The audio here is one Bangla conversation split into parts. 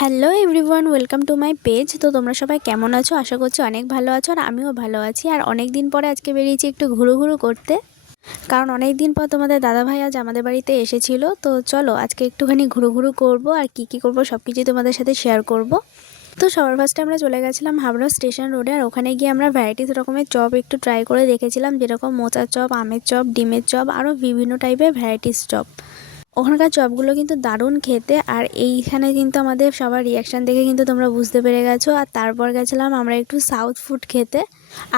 Hello everyone, welcome to my page. তো তোমরা সবাই কেমন আছো? আশা করছি অনেক ভালো আছো আর আমিও ভালো আছি। আর অনেক দিন পরে আজকে বেরিয়েছি একটু ঘুরু ঘুরু করতে। কারণ অনেক দিন পর তোমাদের দাদা ভাই আজ আমাদের বাড়িতে এসেছিল। তো চলো আজকে একটুখানি ঘুরু ঘুরু করব আর কি কি করব সব কিছুই তোমাদের সাথে শেয়ার করব। তো সবার ফার্স্টে আমরা চলে গেছিলাম হাবড়া স্টেশন রোডে আর ওখানে গিয়ে আমরা ভ্যারাইটিস রকমের চপ একটু ট্রাই করে দেখেছিলাম। যেরকম মোচার চপ, আমের চপ, ডিমের চপ আরও বিভিন্ন টাইপের ভ্যারাইটিস চপ। ওখানকার চপগুলো কিন্তু দারুণ খেতে, আর এইখানে কিন্তু আমাদের সবার রিয়াকশান দেখে কিন্তু তোমরা বুঝতে পেরে গেছো। আর তারপর গেছিলাম আমরা একটু সাউথ ফুড খেতে।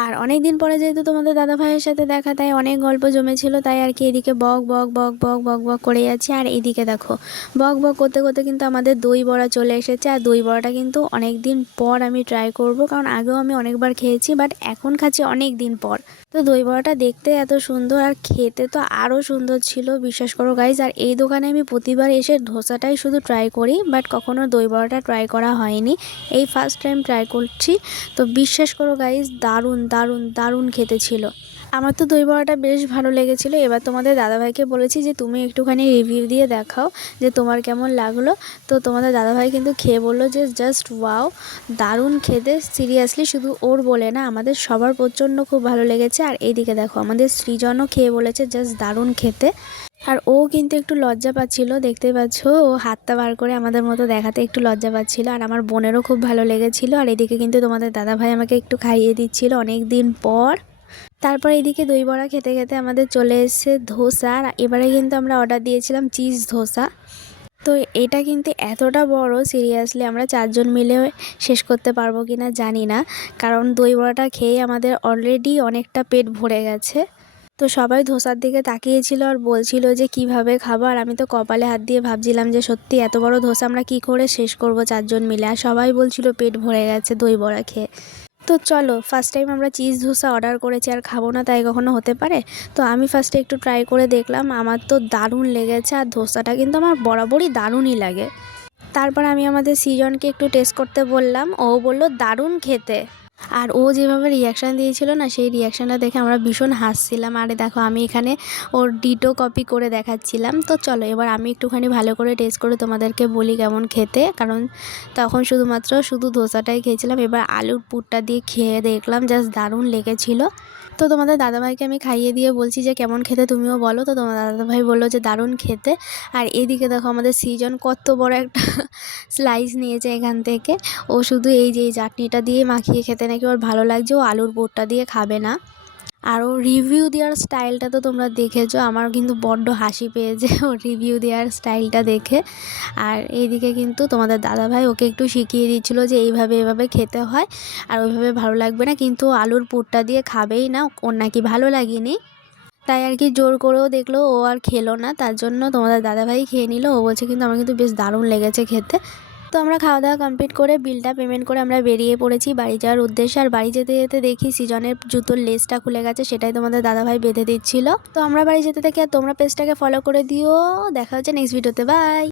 আর অনেক দিন পরে যেহেতু তোমাদের দাদা ভাইয়ের সাথে দেখা, তাই অনেক গল্প জমেছিল, তাই আর কি এদিকে বক বক বক বক বক বক করে যাচ্ছি। আর এদিকে দেখো, বক বক করতে করতে কিন্তু আমাদের দই বড়া চলে এসেছে। আর দই বড়াটা কিন্তু অনেক দিন পর আমি ট্রাই করব, কারণ আগেও আমি অনেকবার খেয়েছি বাট এখন খাচ্ছি অনেক দিন পর। তো দই বড়াটা দেখতে এত সুন্দর আর খেতে তো আরও সুন্দর ছিল, বিশ্বাস করো গাইজ আর এই দোকানে আমি প্রতিবার এসে ধোসাটাই শুধু ট্রাই করি বাট কখনো দই বড়াটা ট্রাই করা হয়নি। এই ফার্স্ট টাইম ট্রাই করছি। তো বিশ্বাস করো গাইজ দারুণ দারুণ দারুণ খেতে ছিল। আমার তো দই বড়াটা বেশ ভালো লেগেছিলো। এবার তোমাদের দাদাভাইকে বলেছি যে, তুমি একটুখানি রিভিউ দিয়ে দেখাও যে তোমার কেমন লাগল। তো তোমাদের দাদাভাই কিন্তু খেয়ে বলল যে, জাস্ট ওয়াও, দারুণ খেতে। সিরিয়াসলি শুধু ওর বলে না, আমাদের সবার প্রচণ্ড খুব ভালো লেগেছে। আর এইদিকে দেখো, আমাদের সৃজনও খেয়ে বলেছে জাস্ট দারুণ খেতে। আর ও কিন্তু একটু লজ্জা পাচ্ছিল দেখতে পাচ্ছ, ও হাতটা বার করে আমাদের মতো দেখাতে একটু লজ্জা পাচ্ছিল। আর আমার বোনেরও খুব ভালো লেগেছিল। আর এদিকে কিন্তু তোমাদের দাদাভাই আমাকে একটু খাইয়ে দিচ্ছিল অনেক দিন পর। তারপর এদিকে দই বড়া খেতে খেতে আমাদের চলে এসেছে ধোসা, আর এবারে কিন্তু আমরা অর্ডার দিয়েছিলাম চিজ ধোসা। তো এটা কিন্তু এতটা বড় সিরিয়াসলি আমরা চারজন মিলে শেষ করতে পারব কি না জানি না, কারণ দই বড়াটা খেয়ে আমাদের অলরেডি অনেকটা পেট ভরে গেছে। তো সবাই ধোসার দিকে তাকিয়েছিল আর বলছিল যে কীভাবে খাব, আর আমি তো কপালে হাত দিয়ে ভাবছিলাম যে সত্যি এত বড় ধোসা আমরা কি করে শেষ করব চারজন মিলে, আর সবাই বলছিল পেট ভরে গেছে দই বড়া খেয়ে। তো চলো ফার্স্ট টাইম আমরা চিজ ধোসা অর্ডার করেছি আর খাব না তাই কখনো হতে পারে। তো আমি ফার্স্টে একটু ট্রাই করে দেখলাম, আমার তো দারুণ লেগেছে আর ধোসাটা কিন্তু আমার বরাবরই দারুণই লাগে। তারপর আমি আমাদের সিজনকে একটু টেস্ট করতে বললাম, ও বলল, দারুণ খেতে। আর ও যেভাবে রিয়াকশান দিয়েছিল না, সেই রিয়াকশানটা দেখে আমরা ভীষণ হাসছিলাম। আরে দেখো, আমি এখানে ওর ডিটো কপি করে দেখাচ্ছিলাম। তো চলো, এবার আমি একটুখানি ভালো করে টেস্ট করে তোমাদেরকে বলি কেমন খেতে। কারণ তখন শুধুমাত্র শুধু ধোসাটাই খেয়েছিলাম। এবার আলুর পুরটা দিয়ে খেয়ে দেখলাম জাস্ট দারুণ লেগেছিলো। তো তোমাদের দাদাভাইকে আমি খাইয়ে দিয়ে বলছি যে, কেমন খেতে তুমিও বলো। তো তোমার দাদাভাই বলল যে, দারুণ খেতে। আর এদিকে দেখো, আমাদের সিজন কত বড় একটা স্লাইস নিয়েছে এখান থেকে। ও শুধু এই যে, এই চাটনিটা দিয়ে মাখিয়ে খেতে নাকি ওর ভালো লাগছে, ও আলুর বোটটা দিয়ে খাবে না। আর ও রিভিউ দেওয়ার স্টাইলটা তো তোমরা দেখেছ, আমার কিন্তু বড্ড হাসি পেয়েছে ও রিভিউ দেওয়ার স্টাইলটা দেখে। আর এইদিকে কিন্তু তোমাদের দাদাভাই ওকে একটু শিখিয়ে দিচ্ছিল যে এইভাবে এভাবে খেতে হয়, আর ওইভাবে ভালো লাগবে না, কিন্তু আলুর পুরটা দিয়ে খাবেই না, ওর নাকি ভালো লাগেনি। তাই আর কি জোর করেও দেখল, ও আর খেলো না, তার জন্য তোমাদের দাদাভাই খেয়ে নিল, ও বলছে কিন্তু আমার কিন্তু বেশ দারুণ লেগেছে খেতে। তো আমরা খাওয়া দাওয়া কমপ্লিট করে বিলটা পেমেন্ট করে আমরা বেরিয়ে পড়েছি বাড়ি যাওয়ার উদ্দেশ্যে। আর বাড়ি যেতে যেতে দেখি সিজনের জুতোর লেসটা খুলে গেছে, সেটাই তোমাদের দাদাভাই বেঁধে দিচ্ছিল। তো আমরা বাড়ি যেতে থাকি আর তোমরা পেজটাকে ফলো করে দিও। দেখা হচ্ছে নেক্সট ভিডিওতে বাই